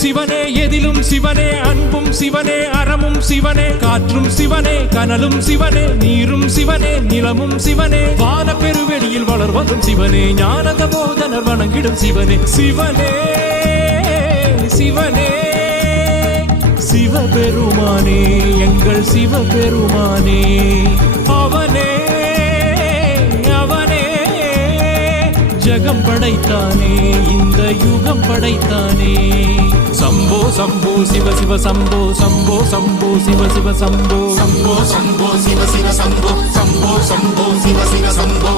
சிவனே எதிலும் சிவனே அன்பும் சிவனே அறமும் சிவனே காற்றும் சிவனே கனலும் சிவனே நீரும் சிவனே நிலமும் சிவனே வான பெருவெளியில் வளர்வதும் சிவனே ஞானத போதனர் வணங்கிடும் சிவனே சிவனே சிவனே சிவபெருமானே எங்கள் சிவபெருமானே அவனே அவனே ஜகம் படைத்தானே இந்த யுகம் படைத்தானே சம்போ சம்போ சிவ சிவ சம்போ சம்போ சம்போ சிவ சிவ சம்போ சம்போ சம்போ சிவ சிவ சம்போ சம்போ சம்போ சிவ சிவ சம்போ